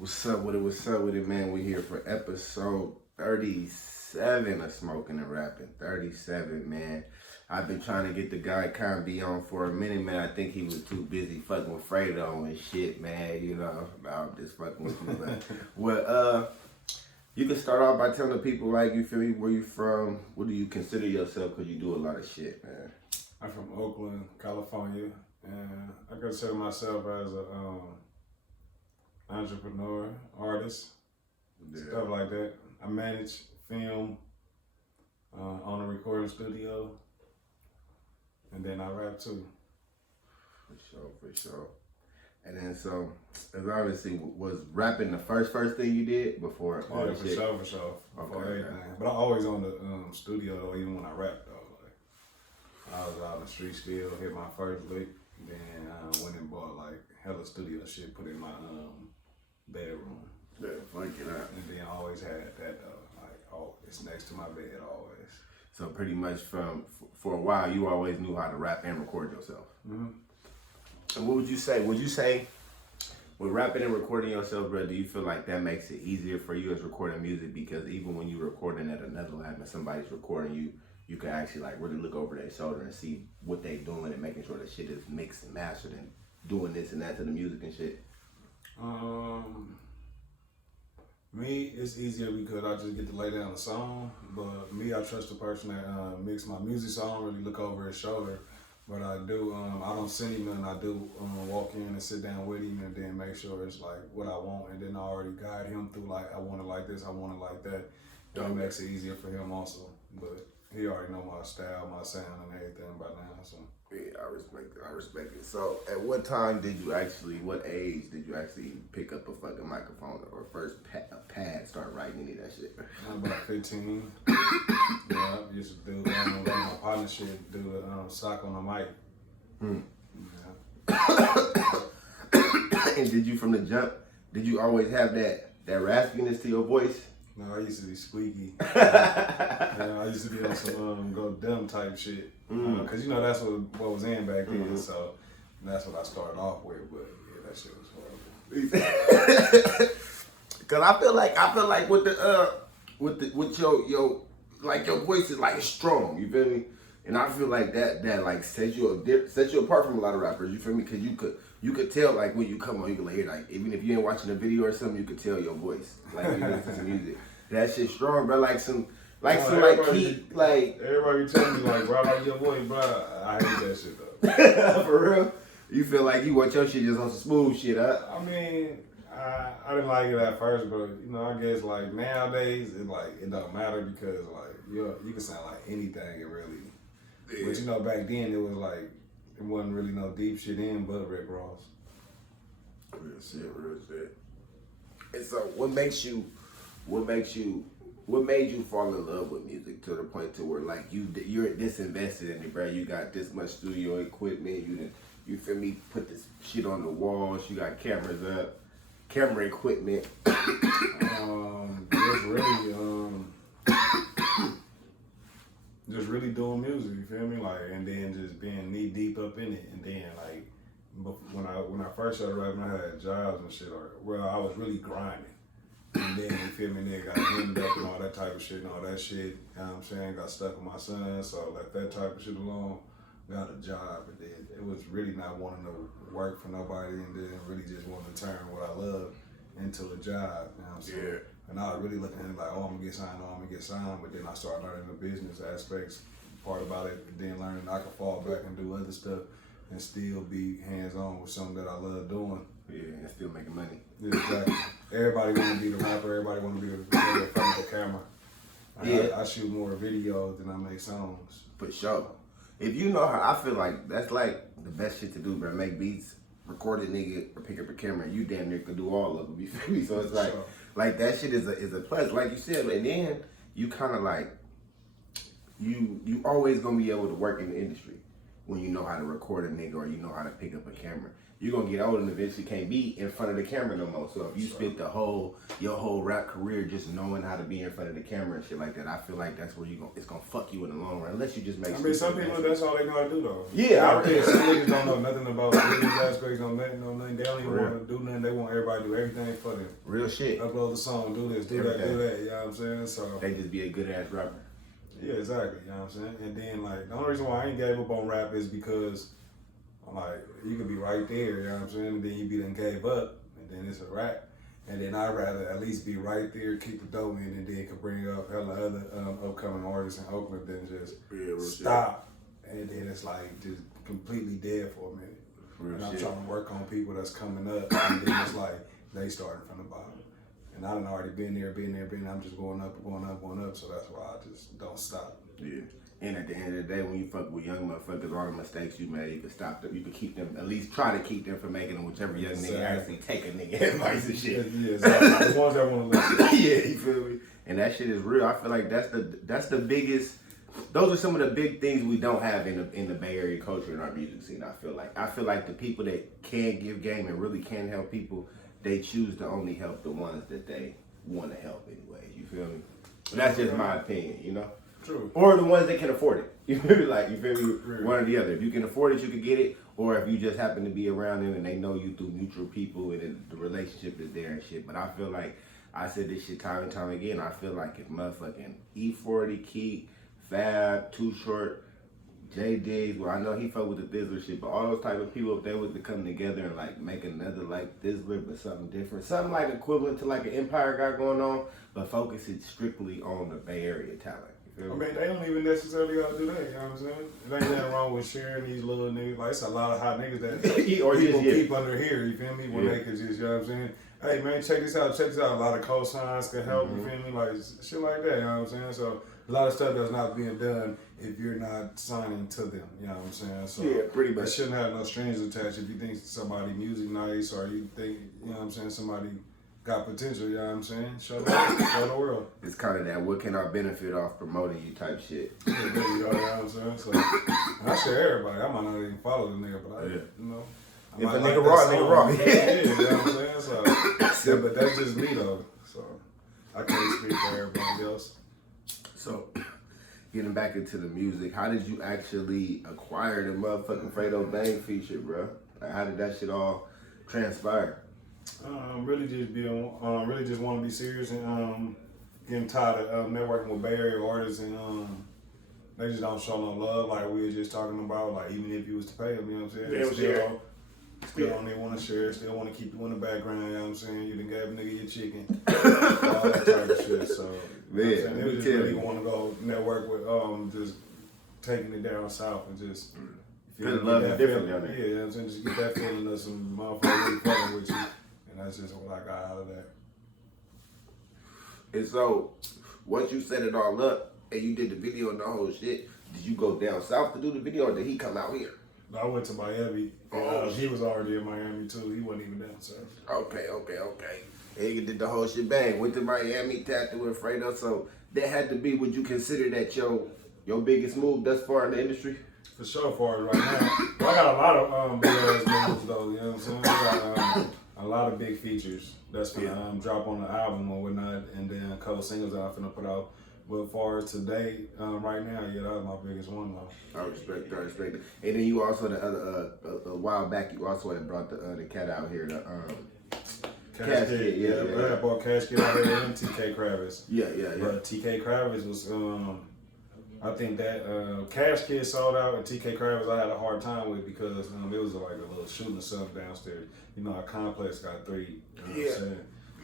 What's up with it? What's up with it, man? We here for episode 37 of Smoking and Rapping. 37, man. I've been trying to get the guy Conby on for a minute, man. I think he was too busy fucking with Fredo and shit, man. You know, I'm just fucking with you. But, well, you can start off by telling the people, like, you feel me, where you from? What do you consider yourself? Because you do a lot of shit, man. I'm from Oakland, California, and I consider myself as a entrepreneur, artist, stuff like that. I manage film, own a recording studio, and then I rap too. For sure. And then so, as obviously, was rapping the first thing you did before all Yeah, the for shit? sure, before Okay. everything. But I always on the studio though, even when I rap though. Like I was out in the street still, hit my first lick, then went and bought like hella studio shit, put in my bedroom. Yeah, fuck it up. And then I always had that though, like oh, it's next to my bed always. So pretty much for a while, you always knew how to rap and record yourself. Mm-hmm. And what would you say? Would you say with rapping and recording yourself, bro, do you feel like that makes it easier for you as recording music? Because even when you're recording at another lab and somebody's recording you, you can actually like really look over their shoulder and see what they doing and making sure that shit is mixed and mastered and doing this and that to the music and shit. Me, it's easier because I just get to lay down the song. But me, I trust the person that mix my music, so I don't really look over his shoulder. But I do, I don't send him and I do walk in and sit down with him and then make sure it's like what I want. And then I already guide him through like, I want it like this, I want it like that. That makes it easier for him also. But he already know my style, my sound and everything by now, so. Yeah, I respect it. So at what age did you actually pick up a fucking microphone or first pad start writing any of that shit? I'm about 15. Yeah, I used to do my partnership, do the sock on the mic. Yeah. And did you from the jump, did you always have that raspiness to your voice? No, I used to be squeaky. I used to be on some go dumb type shit. Cause you know that's what was in back then, so that's what I started off with. But yeah, that shit was horrible. Cause I feel like with your voice is like strong. You feel me? And I feel like that like sets you apart from a lot of rappers. You feel me? Cause you could tell like when you come on, you can hear like even if you ain't watching a video or something, you could tell your voice like when you listen to music. That shit strong, bro. Like some key like. Everybody tell me like, bro, I like your voice, bro. I hate that shit though. For real? You feel like you want your shit just on some smooth shit, huh? I mean, I didn't like it at first, but you know, I guess like nowadays it don't matter because like you can sound like anything, it really. Yeah. But you know, back then it was like it wasn't really no deep shit in but Rick Ross. Real shit. And so, what made you fall in love with music to the point to where like you're disinvested in it, bro? You got this much studio equipment. You feel me? Put this shit on the walls. You got cameras up, camera equipment. Just really doing music. You feel me? Like, and then just being knee deep up in it, and then like when I first started rapping, I had jobs and shit. I was really grinding. And then, you feel me, then got hemmed up and all that type of shit and all that shit. You know what I'm saying? Got stuck with my son, so I left that type of shit alone. Got a job, and then it was really not wanting to work for nobody and then really just wanting to turn what I love into a job. You know what I'm saying? Yeah. And I was really looking at it like, oh, I'm gonna get signed. But then I started learning the business aspects, part about it, and then learning I could fall back and do other stuff and still be hands-on with something that I love doing. Yeah, and still making money. Yeah, exactly. Everybody want to be the rapper. Everybody want to be the in front of the camera. I shoot more videos than I make songs. For sure. If you know how, I feel like that's like the best shit to do, bro. Make beats, record a nigga, or pick up a camera. You damn near could do all of them. You feel me? So it's like, Sure. Like that shit is a plus, like you said. And then you kind of like you always gonna be able to work in the industry. when you know how to record a nigga or you know how to pick up a camera. You're gonna get old and eventually can't be in front of the camera no more. So if you spent your whole rap career just knowing how to be in front of the camera and shit like that, I feel like that's where it's gonna fuck you in the long run. Unless you just make. I mean, some people that's all they know how to do though. Yeah, out there, some niggas don't know nothing about business aspects, don't know nothing. They don't even want to do nothing. They want everybody to do everything for them. Real shit. Upload the song, do this, do that, do that. You know what I'm saying? So they just be a good ass rapper. Yeah, exactly. You know what I'm saying? And then like the only reason why I ain't gave up on rap is because like you could be right there, you know what I'm saying? And then you be done gave up and then it's a rap. And then I'd rather at least be right there, keep the dough in, and then could bring up hella other upcoming artists in Oakland than just stop. And then it's like just completely dead for a minute. And I'm trying to work on people that's coming up, and then it's like they starting from the bottom. And I done already been there. I'm just going up. So that's why I just don't stop. Yeah. And at the end of the day, when you fuck with young motherfuckers, all the mistakes you made, you can stop them. You can keep them, at least try to keep them from making them, whichever young nigga actually take a nigga advice and shit. Yeah, exactly. The ones that want to listen. Yeah, you feel me? And that shit is real. I feel like that's the biggest. Those are some of the big things we don't have in the Bay Area culture and our music scene. I feel like the people that can give game and really can help people, they choose to only help the ones that they want to help anyway. You feel me? That's just my opinion, you know? True. Or the ones that can afford it. You feel me? Like, you feel me? One or the other. If you can afford it, you can get it. Or if you just happen to be around them and they know you through mutual people and the relationship is there and shit. But I feel like, I said this shit time and time again, I feel like if motherfucking E40, Keek, Fab, Too Short, J Diggs, well, I know he fuck with the Thizzler shit, but all those type of people, if they was to come together and like make another like Thizzler, but something different, something like equivalent to like an Empire got going on, but focus it strictly on the Bay Area talent. I mean, they don't even necessarily gotta do that, you know what I'm saying? There ain't nothing wrong with sharing these little niggas. Like, it's a lot of hot niggas that or people keep under here, you feel me? When they could just, you know what I'm saying? Hey, man, check this out. A lot of cosigns can help, you feel me? Like, shit like that, you know what I'm saying? So, a lot of stuff that's not being done if you're not signing to them, you know what I'm saying? So, yeah, pretty much. It shouldn't have no strings attached. If you think somebody music nice or you think, you know what I'm saying, somebody got potential, you know what I'm saying? Show the world. It's kind of that, what can I benefit off promoting you type shit. Yeah, there you go, you know what I'm saying? So, I share everybody. I might not even follow the nigga, but you know. If a nigga raw. Yeah, you know what I'm saying? So, yeah, but that's just me though. So, I can't speak for everybody else. So, getting back into the music, how did you actually acquire the motherfucking Fredo Bang feature, bro? Like, how did that shit all transpire? Really just want to be serious and getting tired of networking with Bay Area artists and they just don't show no love like we were just talking about. Like even if you was to pay them, you know what I'm saying? Still don't even want to share. Still want to keep you in the background. You know what I'm saying? You done gave a nigga your chicken, all that type of shit. So man, you know they just really want to go network with just taking it down south and just. Feel love is different down there. Yeah, you know what I'm saying? Just get that feeling of some motherfuckers really fucking with you. And that's just what I got out of that. And so, once you set it all up and you did the video and the whole shit, did you go down south to do the video or did he come out here? I went to Miami. And, he was already in Miami too. He wasn't even down south. Okay. He did the whole shit bang. Went to Miami, tapped with Fredo. So, that had to be, would you consider that your biggest move thus far in the industry? For sure, for right now. I got a lot of big ass moves though, you know what I'm saying? I got a lot of big features that's gonna drop on the album or whatnot, and then a couple singles that I'm finna put out. But as far as today, right now, yeah, that was my biggest one though. I respect it. And then you also a while back you also had brought the cat out here, the Cash Kid, yeah. I brought Cash Kid out here and TK Kravitz. Yeah. But TK Kravitz was I think that Cash Kid sold out and TK Kravitz I had a hard time with because it was like a little shooting something downstairs. You know, our complex got 3. You know what I'm saying?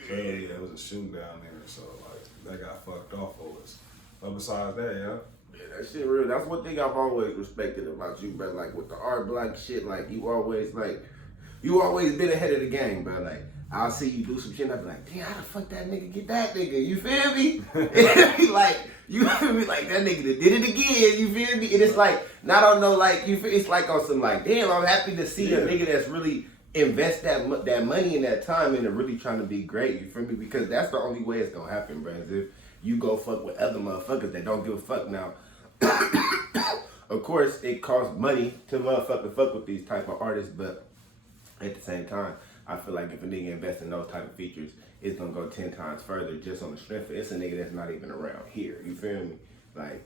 So yeah, it was a shooting down there. So like that got fucked off for us. But besides that, yeah, that shit real. That's one thing I've always respected about you, bro. Like with the art block shit, like you always been ahead of the game, bro. Like I'll see you do some shit and I'll be like, damn, how the fuck that nigga get that nigga? You feel me? Like, you feel me? Like, that nigga that did it again, you feel me? And it's like, not on no, like, you feel, it's like on some, like, damn, I'm happy to see a nigga that's really invest that money and that time into really trying to be great, you feel me? Because that's the only way it's gonna happen, bro, is if you go fuck with other motherfuckers that don't give a fuck now. of course, it costs money to motherfucking fuck with these type of artists, but at the same time, I feel like if a nigga invest in those type of features, it's gonna go 10 times further just on the strength of it's a nigga that's not even around here. You feel me? Like,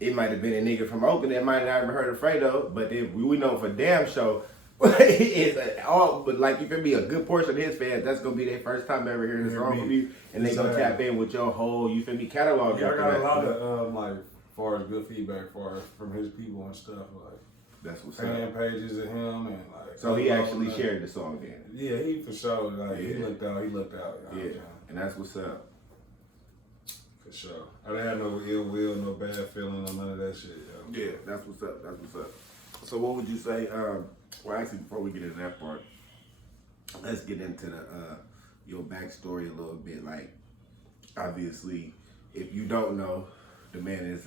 it might have been a nigga from Oakland that might not even heard of Fredo, but then we know for damn sure it's all, but like, you feel me, a good portion of his fans, that's gonna be their first time ever hearing a song from you, and they gonna tap in with your whole, you feel me, catalog. Yeah, I got a lot of like, as far as good feedback, from his people and stuff, like that's what's fan up. pages of him and like. So he actually shared the song then. Yeah, he for sure. Like he looked out. You know yeah, and that's what's up. For sure. I didn't have no ill will, no bad feeling, or none of that shit. Yo. Yeah, that's what's up. That's what's up. So what would you say? Well, actually, before we get into that part, let's get into the your backstory a little bit. Like, obviously, if you don't know, the man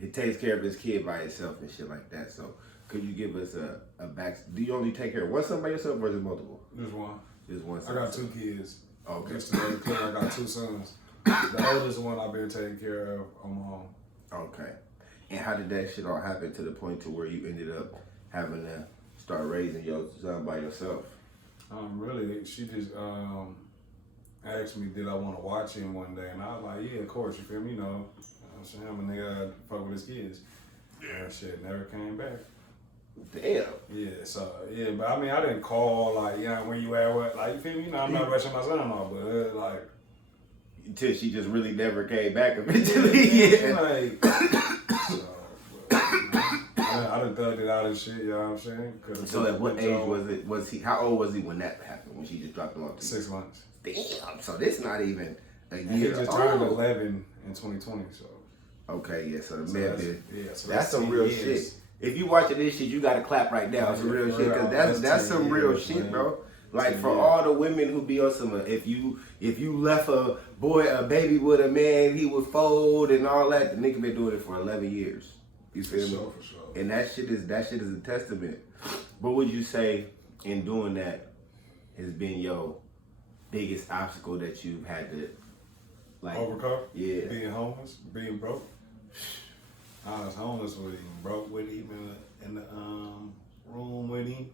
he takes care of his kid by himself and shit like that. So, could you give us a back? Do you only take care of one son by yourself, or is it multiple? Just one. Just one son. I got 2 kids. Okay. Just to make it clear, I got 2 sons. The oldest one I've been taking care of on my own. Okay. And how did that shit all happen to the point to where you ended up having to start raising your son by yourself? Really, she just asked me, did I want to watch him one day? And I was like, yeah, of course, you feel me? You know I'm saying? I'm a nigga that fuck with his kids. Yeah. That shit never came back. Damn. Yeah, so, yeah, but I mean, I didn't call, like, yeah, where you at, what, like, you feel me? You know, I'm not rushing my son off, but, like. Until she just really never came back eventually. Yeah. Like, so, but, I done thugged it out and shit, you know what I'm saying? So at what age was he, how old was he when that happened, when she just dropped him off to you? 6 months. Damn, so this not even a year. He just turned 11 in 2020, so. Okay, yeah, so the So man that's- did. yeah, so that's some real years. shit. If you watching this shit, you gotta clap right now. Some real shit, cause that's some 10 real years, shit, man. bro. Like 10 for years. all the women who be on some, if you left a baby with a man, he would fold and all that. The nigga been doing it for 11 years. You feel me? For sure. And that shit is a testament. What would you say in doing that has been your biggest obstacle that you've had to like Overcome? Yeah. Being homeless, being broke. I was homeless with him, broke with him in the room with him,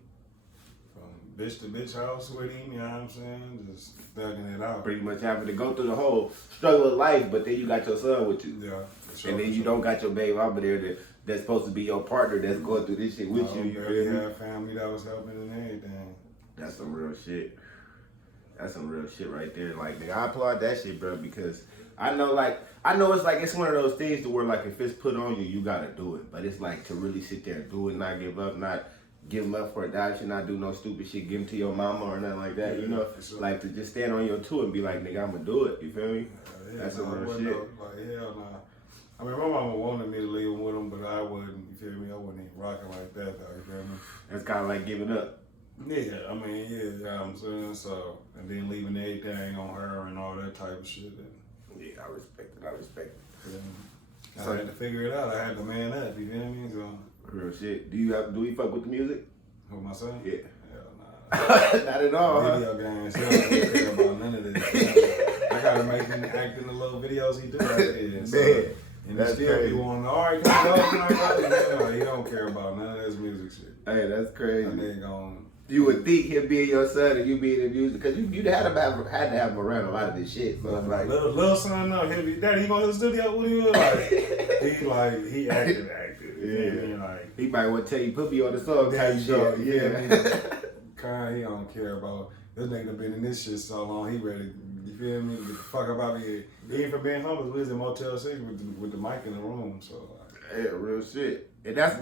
from bitch to bitch house with him, you know what I'm saying? Just thugging it out. Pretty much having to go through the whole struggle of life, but then you got your son with you. Yeah, for sure. And then you don't got your baby over there that's supposed to be your partner that's going through this shit with you. You barely feel me? had family that was helping and everything. That's some real shit. That's some real shit right there. Like, nigga, I applaud that shit, bro, because I know it's one of those things to where, like, if it's put on you, you gotta do it. But it's like to really sit there and do it, not give up, not give them up for adoption, not do no stupid shit, give them to your mama or nothing like that, you know? Sure. Like, to just stand on your two and be like, nigga, I'm gonna do it, you feel me? Yeah, That's some real like, shit. hell nah. I mean, my mama wanted me to leave him with him, but I wouldn't, you feel me? I wouldn't even rocking like that, though, you feel me? That's kind of like giving up. Yeah, I mean, yeah, you know what I'm saying? So, and then leaving everything on her and all that type of shit. And, Yeah, I respect it. I had to figure it out. I had to man up, you feel me? So, Real shit. Do we fuck with the music? with my son? Yeah. Hell nah. Not at all, huh? Video games, he don't care about none of this. You know? I gotta make him act in the little videos he do out there. So, Man, and that's he still crazy. be wanting, all right, can I go? He don't care about none of this music shit. Hey, that's crazy. And they gon' You would think him being your son and you being in music, because you'd had to have him around a lot of this shit. So it's like, little son, no, he'll be, Daddy, he going to the studio with you? He acted. Yeah. Like, he might want to tell you, put me on the song there type you go, shit. you feel Yeah. me? Kind, he don't care about, this nigga been in this shit so long, he ready, you feel me? Get the fuck up out of here. Even for being homeless, we was in Motel 6 with the mic in the room, so like. Yeah, real shit. And that's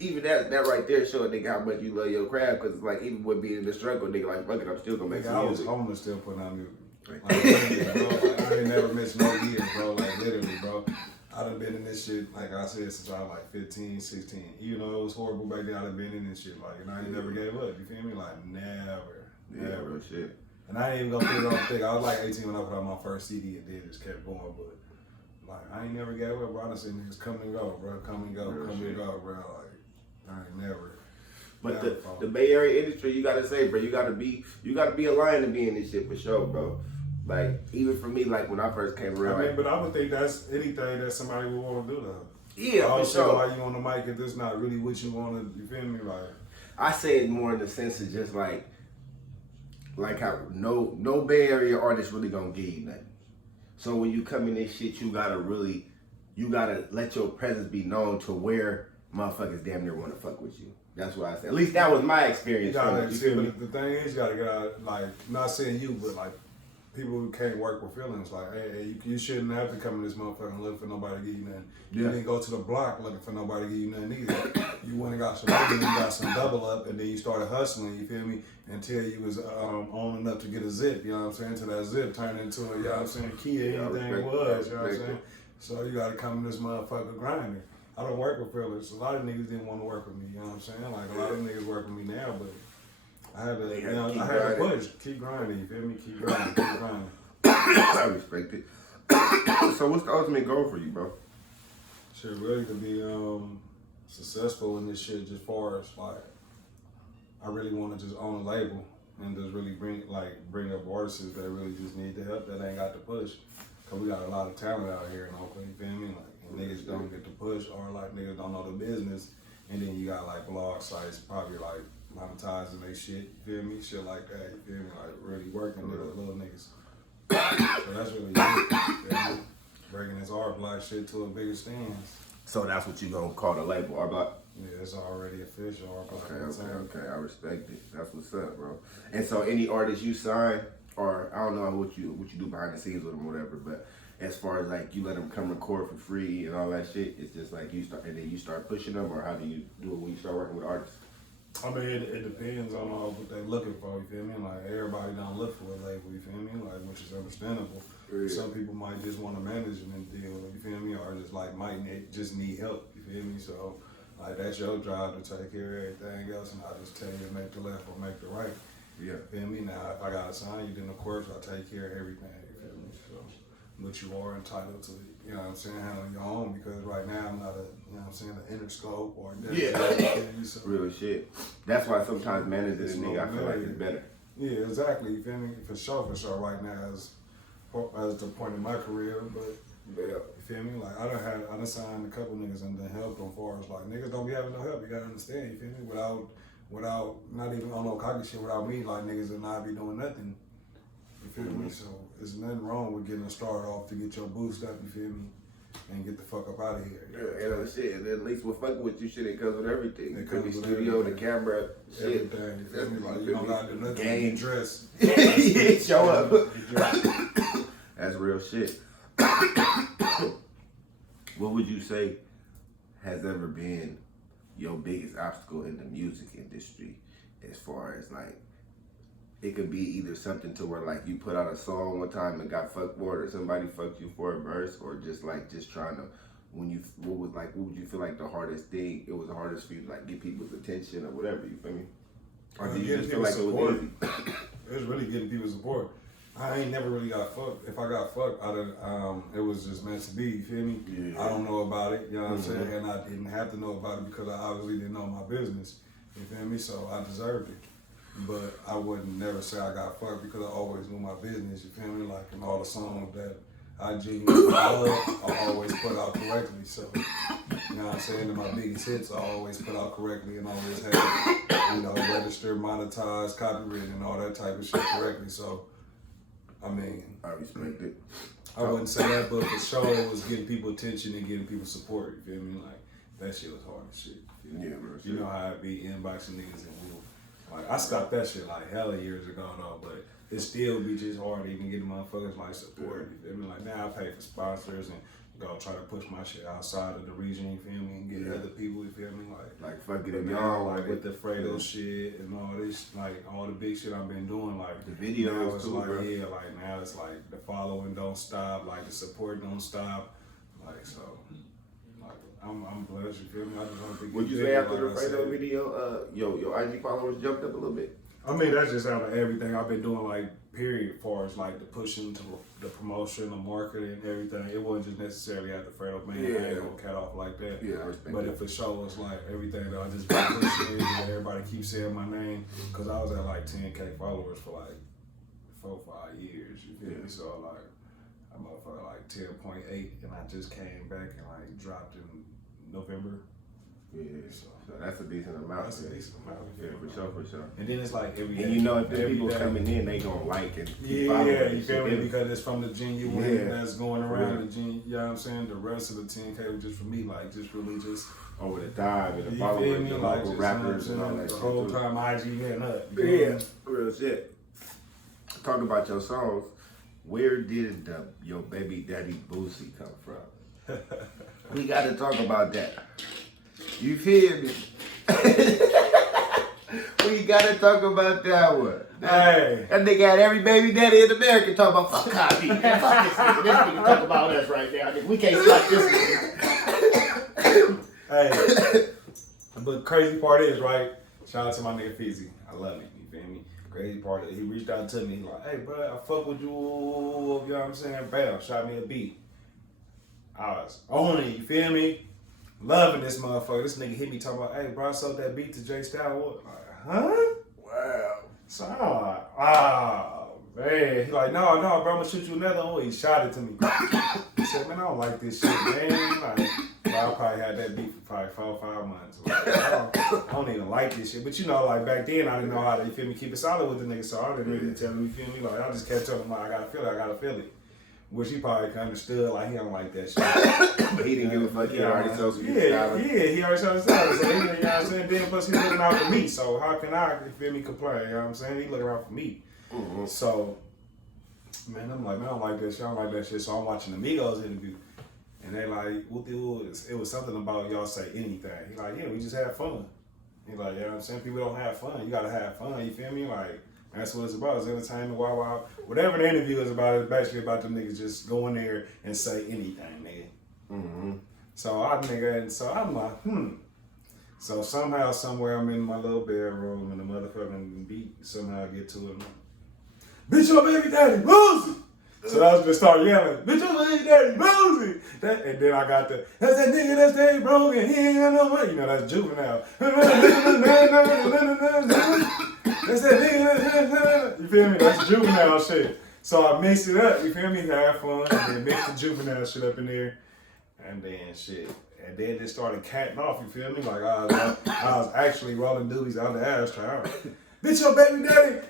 even that right there showing nigga how much you love your craft, because it's like, even with being in the struggle, nigga, like, fuck it, I'm still gonna make Nigga, I some was music. homeless still putting out music. Like, literally, bro, like, I ain't never missed no years, bro. Like, literally, bro. I done been in this shit, like I said, since I was like 15, 16. Even though it was horrible back then, I done been in this shit. Like, and I ain't never gave up. You feel me? Like, never. Yeah, real shit. And I ain't even gonna put it on thick. I was like 18 when I put out my first CD and then just kept going. But, like, I ain't never gave up, bro. I done seen niggas come and go, bro. Come and go, Real come shit. and go, bro. Like, I ain't never. But never the Bay Area industry, you gotta say, bro, you gotta be a lion to be in this shit for sure, bro. Like, even for me, like when I first came around, I mean, like, but I would think that's anything that somebody would want to do, though. I don't for see sure. why you on the mic if this not really what you want to. You feel me? Like I say it more in the sense of just like how no Bay Area artist really gonna give you nothing. So when you come in this shit, you gotta let your presence be known to where motherfuckers damn near want to fuck with you. That's what I say. At least that was my experience. you gotta. You See, feel me? but the thing is, you gotta get out. Like not saying you, but like people who can't work with feelings. Like, hey, you shouldn't have to come in this motherfucker and look for nobody to give you nothing. You Yeah. didn't go to the block looking for nobody to give you nothing either. You went and got some money, and you got some double up, and then you started hustling. You feel me? Until you was on enough to get a zip. You know what I'm saying? Until that zip turned into a, you know what I'm saying, key or anything it was. You know what I'm saying? So you gotta come in this motherfucker grinding. I don't work with feelings. A lot of niggas didn't want to work with me. You know what I'm saying? Like a lot of niggas work with me now, but I had to, I had to push, keep grinding. You feel me? Keep grinding, keep grinding. I respect it. So what's the ultimate goal for you, bro? Shit, really to be successful in this shit, just far as like, I really want to just own a label and just really bring up artists that really just need the help that ain't got the push. Cause we got a lot of talent out here in Oakland. You feel me? Like and niggas don't get the push, or like niggas don't know the business, and then you got like blog sites probably like monetizing they shit. You feel me? Shit like that. You feel me? Like really working with little niggas. So that's really it. Bringing this art block shit to a bigger stance. So that's what you gonna call the label, our block? Yeah, it's already official. Art block. Okay. I respect it. That's what's up, bro. And so any artist you sign, or I don't know what you do behind the scenes with them, or whatever, but as far as like you let them come record for free and all that shit, it's just like you start and then you start pushing them, or how do you do it when you start working with artists? I mean, it depends on what they're looking for, you feel me? Like, everybody don't look for a label, you feel me? Like, which is understandable. Yeah. Some people might just want a management deal, you feel me? Or just, like, just need help, you feel me? So, like, that's your job to take care of everything else, and I just tell you to make the left or make the right. Yeah. You feel me? Now, if I got to sign you, then, of course, I take care of everything, you feel me? So, but you are entitled to, you know what I'm saying, handle your own, because right now I'm not a, you know what I'm saying, an Interscope or a so, real shit. That's why sometimes managers and nigga I feel like it's better. Yeah, exactly. You feel me? For sure, right now as the point in my career, but you feel me? Like I done signed a couple niggas and done helped them far as like niggas don't be having no help. You gotta understand, you feel me? Without not even on no cocky shit, without me, like niggas would not be doing nothing. You feel me? So there's nothing wrong with getting a start off to get your boost up, you feel me? And get the fuck up out of here. Yeah, and shit. And at least we're fucking with you, shit. It comes with everything. It could be studio, the camera, shit. Everything. You feel me? Like you don't gotta do nothing. Game. Get dressed. Yeah, show up. That's real shit. What would you say has ever been your biggest obstacle in the music industry, as far as like? It could be either something to where like you put out a song one time and got fucked for it, or somebody fucked you for a verse, or just trying to what would you feel like the hardest thing? It was the hardest for you to like get people's attention or whatever. You feel me? Or do you just feel like support. It was easy? It was really getting people's support. I ain't never really got fucked. If I got fucked, it was just meant to be. You feel me? Yeah. I don't know about it. You know what I'm saying? And I didn't have to know about it because I obviously didn't know my business. You feel me? So I deserved it. But I wouldn't never say I got fucked because I always knew my business, you feel me? Like in all the songs that I genuinely love, I always put out correctly. So, you know what I'm saying? In my biggest hits, I always put out correctly and always had, you know, registered, monetized, copywritten, and all that type of shit correctly. So, I mean, I respect it. I wouldn't say that, but for sure it was getting people attention and getting people support, you feel me? Like, that shit was hard as shit. Yeah, bro. You know how it be inboxing niggas and we'll. Like, I stopped that shit like hella years ago though, but it still be just hard to even get motherfuckers like support. You feel me? Like now I pay for sponsors and go try to push my shit outside of the region, you feel me, and get other people, you feel me? Like fuck it now, like with the Fredo shit and all this, like all the big shit I've been doing, like the videos it's too, like bro. Yeah, like now it's like the following don't stop, like the support don't stop, like so. I'm blessed, you feel me? I just don't think. Would you say after the Fredo video, your IG followers jumped up a little bit? I mean, that's just out of everything I've been doing, like, period, as far as, like, the pushing to the promotion, the marketing, everything. It wasn't just necessarily at the Fredo, man. I ain't gonna cut off like that. Yeah, I respect But that. if it shows, like, everything that I just been pushing, and everybody keeps saying my name, because I was at, like, 10K followers for, like, 4 or 5 years, you feel me? So, like, I'm up for, like, 10.8, and I just came back and, like, dropped in November. Yeah, so that's a decent amount. That's a decent amount. Yeah, for sure. And then it's like every day. And you know, if the people day. coming in, they gonna like and keep Yeah, following you feel me? Because it's from the genuine Yeah. that's going around Yeah. the you know what I'm saying? The rest of the 10K was just for me, like just really just over the dive and the you feel followers, me? the Like local just rappers and all that the shit whole too. time IG getting up. You feel Yeah, me? real shit. Talk about your songs. Where did your baby daddy Boosie come from? We gotta talk about that. You feel me? We gotta talk about that one. Hey. That nigga had every baby daddy in America talking about fuck copy. Man, fuck this nigga. This nigga talk about us right now. Nigga. We can't stop this nigga. Hey. But crazy part is, right? Shout out to my nigga Feezy. I love him, you feel me? Crazy part is he reached out to me, he like, hey bro, I fuck with you, you know what I'm saying? Bam, shot me a beat. I was on it, you feel me? Loving this motherfucker. This nigga hit me talking about, hey bro, I sold that beat to Jay Styles. Like, huh? Wow. So I'm like, man. He like, no, bro, I'm gonna shoot you another one. He shot it to me. He said, man, I don't like this shit, man. Like, bro, I probably had that beat for probably 4 or 5 months. Like, I don't even like this shit. But you know, like back then, I didn't know how to, you feel me, keep it solid with the nigga. So I didn't really tell him, you feel me? Like, I just kept telling him, like, I gotta feel it. Which he probably understood, like, he don't like that shit. But he didn't give a fuck. He already told you. He already told us that. So, you know what I'm saying? Then plus he's looking out for me. So how can I, you feel me, complain? You know what I'm saying? He looking out for me. Mm-hmm. So, man, I'm like, man, I don't like that shit. I don't like that shit. So I'm watching the Migos interview. And they like, it was something about y'all say anything. He like, yeah, we just had fun. He like, you know what I'm saying? People don't have fun. You gotta have fun, you feel me? Like, that's what it's about. It's entertainment, wow. Whatever the interview is about, it's basically about them niggas just go in there and say anything, nigga. Mm-hmm. So I'm like, So somehow, somewhere, I'm in my little bedroom and the motherfucking beat somehow get to it. Bitch, your baby daddy, lose it! So I was gonna start yelling, bitch, your baby daddy, lose it! And then I got that's that nigga that's Dave Brogan, he ain't got no money. You know, that's Juvenile. That's that nigga, you feel me? That's Juvenile shit. So I mixed it up, you feel me? Have fun, and then mixed the Juvenile shit up in there. And then shit. And then it started catting off, you feel me? Like I was actually rolling doobies out the ashtray. Bitch, your baby daddy,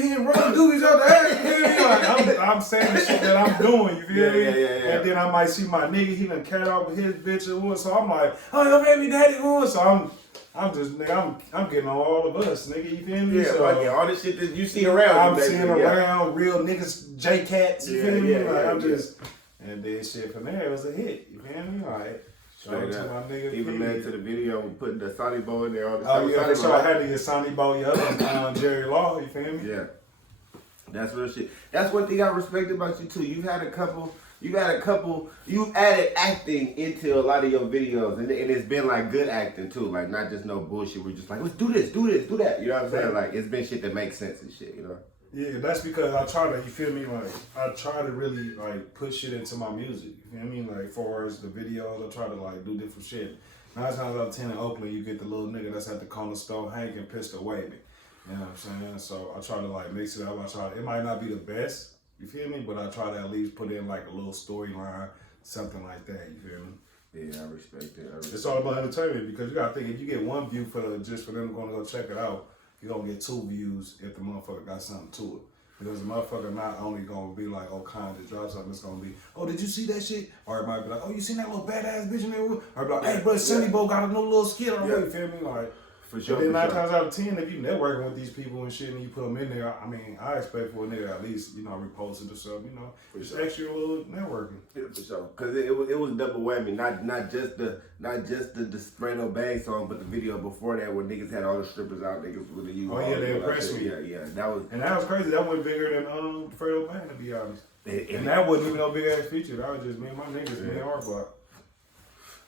he ain't rolling doobies out the ashtray. Like, I'm saying the shit that I'm doing, you feel me? Yeah. And then I might see my nigga, he done cat off with his bitch or what. So I'm like, oh, your baby daddy, what? So I'm just, nigga, I'm getting on all of us, nigga, you feel me? Yeah, so, like, all the shit that you see around. I'm you, seeing around real niggas, J-Cats, you feel me? Like, I'm just, and then shit from there, it was a hit, you feel me? Like, shout out to my nigga. Even led to the video with putting the Sonny Boy in there. All the Oh yeah, for Sonny sure. I Boy. had to get Sonny Boy and Jerry Law, you feel me? Yeah. That's real shit. That's one thing I respect about you too. You've added acting into a lot of your videos, and it's been like good acting too, like not just no bullshit. We're just like, let's do this, do that. You know what I'm saying? Like it's been shit that makes sense and shit. You know? Yeah, that's because I try to, you feel me? Like I try to really like put shit into my music. You feel me? Like far as the videos, I try to like do different shit. 9 times out of 10 in Oakland, you get the little nigga that's at the corner store hanging, pistol waving. You know what I'm saying? So I try to like mix it up. It might not be the best, you feel me? But I try to at least put in like a little storyline, something like that, you feel me? Yeah, I respect it. It's all about entertainment because you gotta think if you get 1 view for them going to go check it out, you're gonna get 2 views if the motherfucker got something to it. Because the motherfucker not only gonna be like, oh, kind to drop something, it's gonna be, oh, did you see that shit? Or it might be like, oh, you seen that little badass bitch in there? Or be like, hey, bro, Sonny Bo got a new little skit on you feel me? Like, for sure. And then for 9 sure. times out of 10, if you networking with these people and shit and you put them in there, I mean, I expect for a nigga at least, you know, repost it or something, you know, just extra little networking. Yeah, for sure. Cause it was double whammy. Not just the Desperado Bang song, but the video before that where niggas had all the strippers out. Niggas really used. Oh yeah, they impressed me. Yeah. That was. And that was crazy. That went bigger than Fredo Bang, to be honest. And that wasn't even no big ass feature. That was just me and my niggas, me and our block.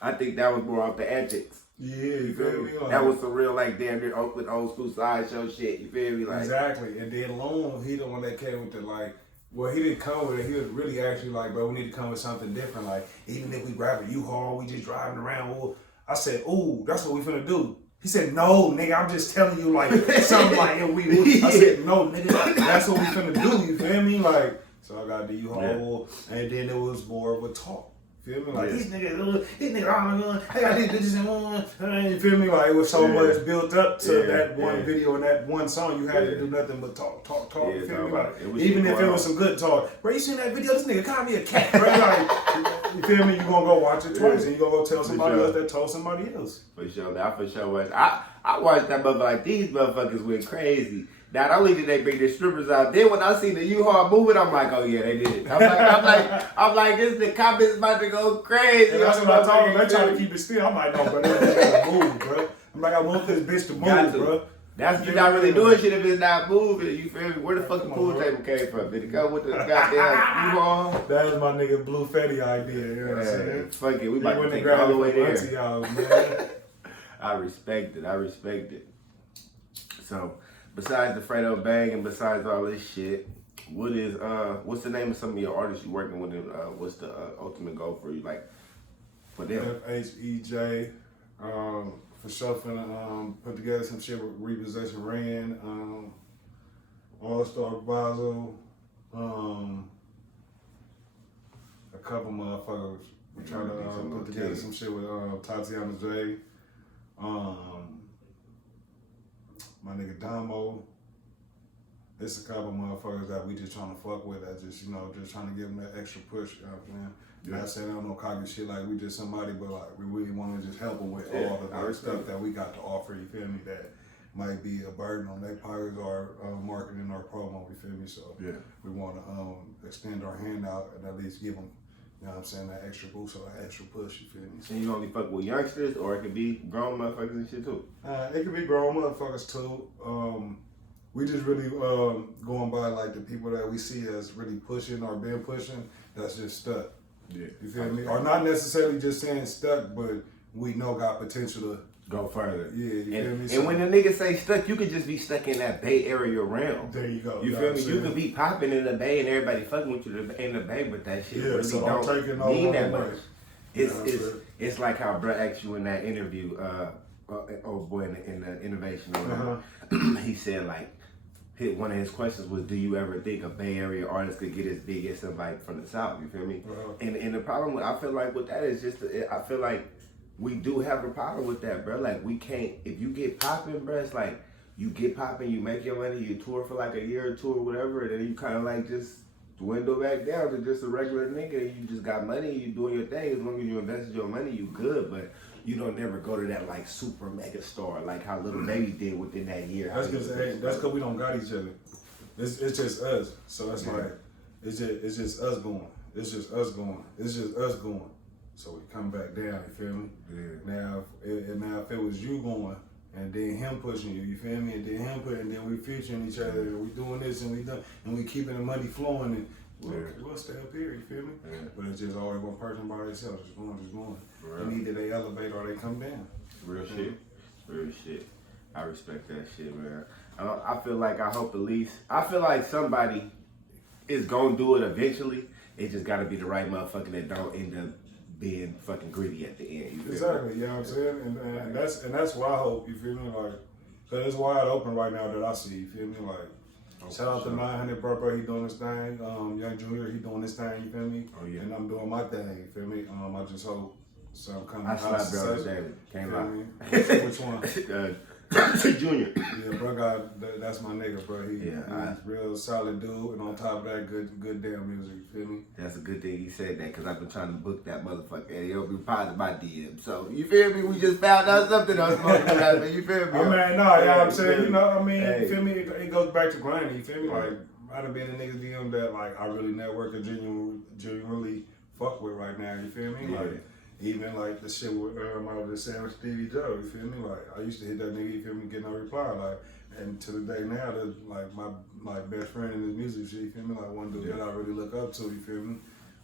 I think that was more off the antics. Yeah, you feel me? Like, that was some real like damn near with old school sideshow shit. You feel me? Like exactly. And then Lone, he the one that came with the like. Well, he didn't come with it. He was really actually like, bro, we need to come with something different. Like, even if we grab a U-Haul, we just driving around. Well, I said, ooh, that's what we finna do. He said, no, nigga, I'm just telling you, like, something like, I said, no, nigga, that's what we finna do, you feel me? Like, so I got the U-Haul, and then it was more of a talk. You feel me? Like Yeah. these niggas, I got these bitches in one. You feel me? Like it was so much built up to that one video and that one song. You had to do nothing but talk. Yeah, You feel me? Like, it was even if it was some good talk, bro. You seen that video? This nigga called me a cat, bro. Like, you feel me? You gonna go watch it twice, and you gonna go tell somebody else that told somebody else. For sure, I for sure was. I watched that motherfucker like these motherfuckers went crazy. Not only did they bring the strippers out, then when I seen the U-Haul moving, I'm like, oh yeah, they did it. I'm like, this the comments about to go crazy. And that's what I told them. They trying to keep it still. I'm like, no, bro, they gotta move, bro. I'm like, I want this bitch to move, bro. That's you not really doing shit if it's not moving. You feel me? Where the fuck the pool table came from? Did it come with the goddamn U-Haul? That was my nigga Blue Fetty idea. You know what I'm saying? Fuck it, we about to take it all the way there. Man. I respect it. So, besides the Fredo Bang and besides all this shit, what's the name of some of your artists you working with? And what's the ultimate goal for you, like for them? FHEJ, for sure finna put together some shit with Repossession Ran, All Star Basel, a couple motherfuckers. We're trying to put together some shit with Tatiana J. My nigga Damo. It's a couple motherfuckers that we just trying to fuck with. That just, just trying to give them that extra push. You know what I'm saying? Yeah. Not saying I don't know cocky shit like we just somebody, but like we really want to just help them with all the stuff that we got to offer. You feel me? That might be a burden on their pockets or marketing or promo. You feel me? So we want to extend our hand out and at least give them. You know what I'm saying? That extra boost or that extra push, you feel me? So you only fuck with youngsters or it could be grown motherfuckers and shit too? It could be grown motherfuckers too. We just really going by like the people that we see as really pushing or been pushing, that's just stuck. Yeah. You feel me? Or not necessarily just saying stuck, but we know got potential to go further. Yeah, you feel me? And when the niggas say stuck, you could just be stuck in that Bay Area realm. There you go. You feel me? You could be popping in the Bay and everybody fucking with you in the Bay, but that shit really so don't mean that much. It's like how bruh asked you in that interview, old boy in the innovation. He said like, one of his questions was, do you ever think a Bay Area artist could get as big as somebody from the South? You feel me? And the problem I feel like with that is just, I feel like we do have a problem with that, bro. Like we can't, if you get popping, bro, it's like you get popping, you make your money, you tour for like a year or two or whatever, and then you kind of like just dwindle back down to just a regular nigga. You just got money, you doing your thing. As long as you invested your money, you good, but you don't never go to that like super mega star like how Lil Baby did within that year. That's because we don't got each other. It's just us. So it's like it's just us going. It's just us going. It's just us going. So we come back down. You feel me? Yeah. Now if it was you going and then him pushing you feel me? And then him and then we featuring each other. And we doing this and we done and we keeping the money flowing and. We'll stay up here, you feel me? Yeah. But it's just always one person by themselves, just going. And either they elevate or they come down. Real shit. I respect that shit, man. I feel like I feel like somebody is gonna do it eventually. It just gotta be the right motherfucker that don't end up being fucking greedy at the end. You feel me? You know what I'm saying? And that's why I hope, you feel me? Like, cause it's wide open right now that I see, you feel me? Like, shout out to 900 Bro, he doing his thing. Young Junior, he doing his thing, you feel me? Oh yeah. And I'm doing my thing, you feel me? I just hope some kind of I slapped bro today. Can't lie. Which one? Junior. Yeah, bro, that's my nigga, bro. He's real solid dude, and on top of that, good damn music. You feel me? That's a good thing he said that, because I've been trying to book that motherfucker, and he'll be positive my DM. So you feel me? We just found out something else. You feel me? I mean, no, you know what I'm saying. You know, I mean, you feel me? It goes back to grinding. You feel me? Like I done been a nigga DM that like I really network and genuinely fuck with right now. You feel me? Like. Even like the shit with I was just saying with Stevie Joe, you feel me? Like I used to hit that nigga, you feel me, get no reply. Like, and to the day now, that's like my best friend in the music shit, you feel me? Like one dude that I really look up to, you feel me?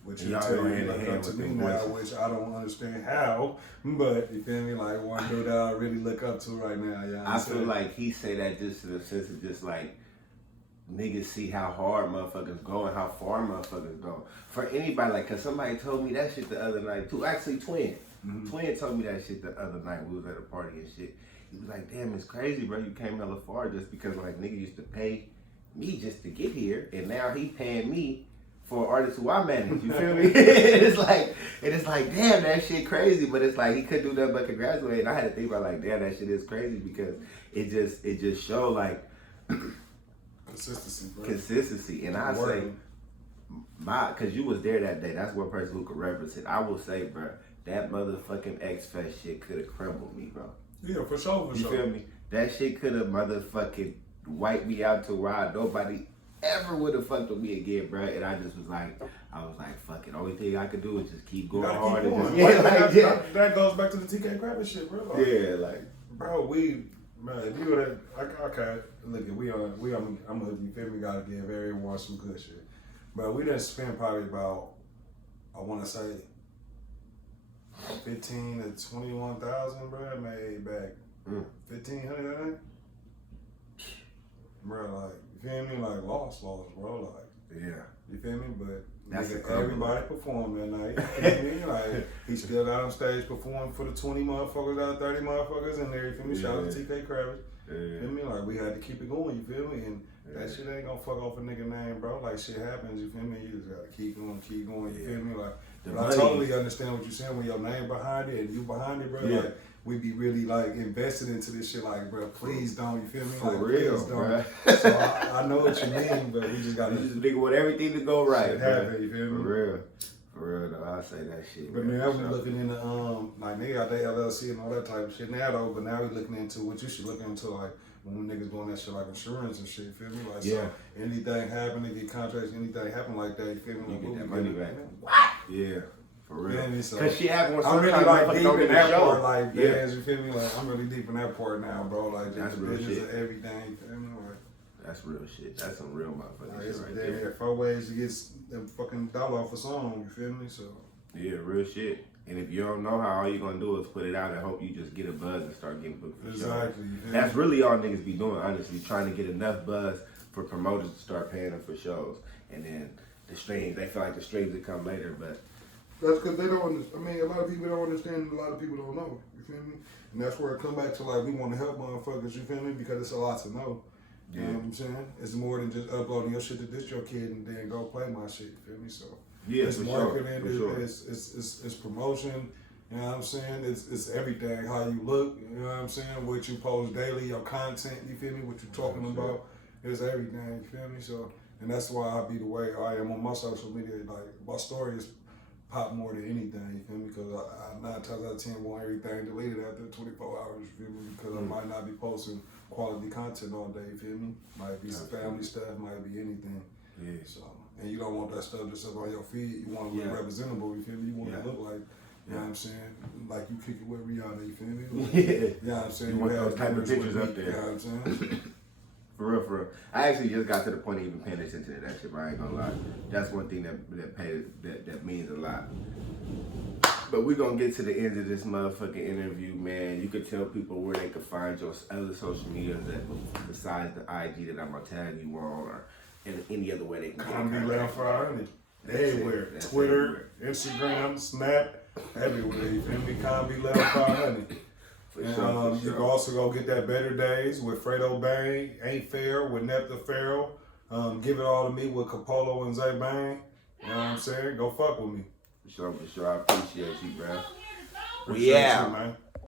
Which you tell me look up to me now, which I don't understand how, but you feel me? Like one dude that I really look up to right now. Yeah, I feel like he say that just in the sense of just like niggas see how hard motherfuckers go and how far motherfuckers go. For anybody, like, cause somebody told me that shit the other night too. Actually, Twin. Twin told me that shit the other night. We was at a party and shit. He was like, damn, it's crazy, bro. You came hella far just because like nigga used to pay me just to get here, and now he paying me for an artist who I manage. You feel me? It's like damn, that shit crazy. But it's like he couldn't do nothing but congratulate. And I had to think about like, damn, that shit is crazy because it just showed like consistency, bro. Consistency. And I say cause you was there that day. That's one person who could represent. I will say, bro, that motherfucking X Fest shit could have crumbled me, bro. Yeah, for sure, You feel me? That shit could have motherfucking wiped me out to where nobody ever would have fucked with me again, bro. And I was like, fuck it. Only thing I could do is just keep going hard. Keep going. That goes back to the TK Kravitz shit, bro. Like, yeah, like, bro, if you would have, okay, look, I'm you feel me? Gotta give everyone some good shit. But we done spent probably about, I want to say, 15 to 21,000, bro. Made back 1,500, I think. Bro, like, you feel me? Like, lost, bro. Like, yeah. You feel me? But that's everybody performed that night. You feel me? Like, he still got on stage performing for the 20 motherfuckers out, 30 motherfuckers in there. You feel me? Shout out to TK Kravitz. You feel me? Like, we had to keep it going. You feel me? And that shit ain't gonna fuck off a nigga name, bro. Like, shit happens. You feel me? You just gotta keep going. You feel me? Like, I totally understand what you're saying when your name behind it and you behind it, bro. Yeah. Like, we be really like invested into this shit. Like, bro, please don't. You feel me? For like, real, please don't. bro. So I know what you mean, but we just gotta nigga want everything to go right, bro. You feel me? For real though. I say that shit. But now we looking into like they got their LLC and all that type of shit now though. But now we looking into what you should look into, like when niggas doing that shit like insurance and shit. You feel me? Like, so anything happen, they get contracts, anything happen like that. You feel me? You like, get that money back. What? Yeah. For real. So, cause shit happened when I'm really like deep in that part, like bands, you feel me? Like I'm really deep in that part now, bro. Like that's just real business shit. and everything, you feel me? Like, that's real shit. That's some real motherfucking like, shit it's right damn there. 4 ways to get them fucking dollar off a song, you feel me? So yeah, real shit. And if you don't know how, all you gonna do is put it out and hope you just get a buzz and start getting booked for shows. That's really all niggas be doing, honestly, trying to get enough buzz for promoters to start paying them for shows. And then the streams, they feel like the streams will come later, but that's because they don't understand. I mean, a lot of people don't understand, a lot of people don't know, you feel me? And that's where it come back to, like, we want to help motherfuckers, you feel me? Because it's a lot to know. You know what I'm saying? It's more than just uploading your shit to this your kid and then go play my shit, you feel me? So yeah, it's marketing, sure. It's promotion, you know what I'm saying? It's everything, how you look, you know what I'm saying? What you post daily, your content, you feel me? What you talking about, it's everything, you feel me? So, and that's why I be the way I am on my social media. Like, my story is pop more than anything, you feel me? Because I 9 times out of 10 want everything deleted after 24 hours, you feel me? Because I might not be posting quality content all day, you feel me? Might be some family stuff, might be anything. Yeah. So, and you don't want that stuff just up on your feed. You want to look representable, you feel me? You want to look like, you know what I'm saying? Like you kick it with Rihanna, you feel me? Like, you know what I'm saying? You want those type of pictures up there. You know what I'm saying? For real. I actually just got to the point of even paying attention to that shit, but I ain't gonna lie. That's one thing that means a lot. But we're gonna get to the end of this motherfucking interview, man. You could tell people where they could find your other social media besides the IG that I'm gonna tag you on, or any other way they can Come be Loud Fire, everywhere. Twitter, Instagram, Snap, everywhere. You feel me? Come be Loud Fire, honey. And you can also go get that Better Days with Fredo Bang, Ain't Fair with Nepta Farrell, Give It All to Me with Capolo and Zay Bang. You know what I'm saying? Go fuck with me. For sure. I appreciate you, bro. Appreciate you, man.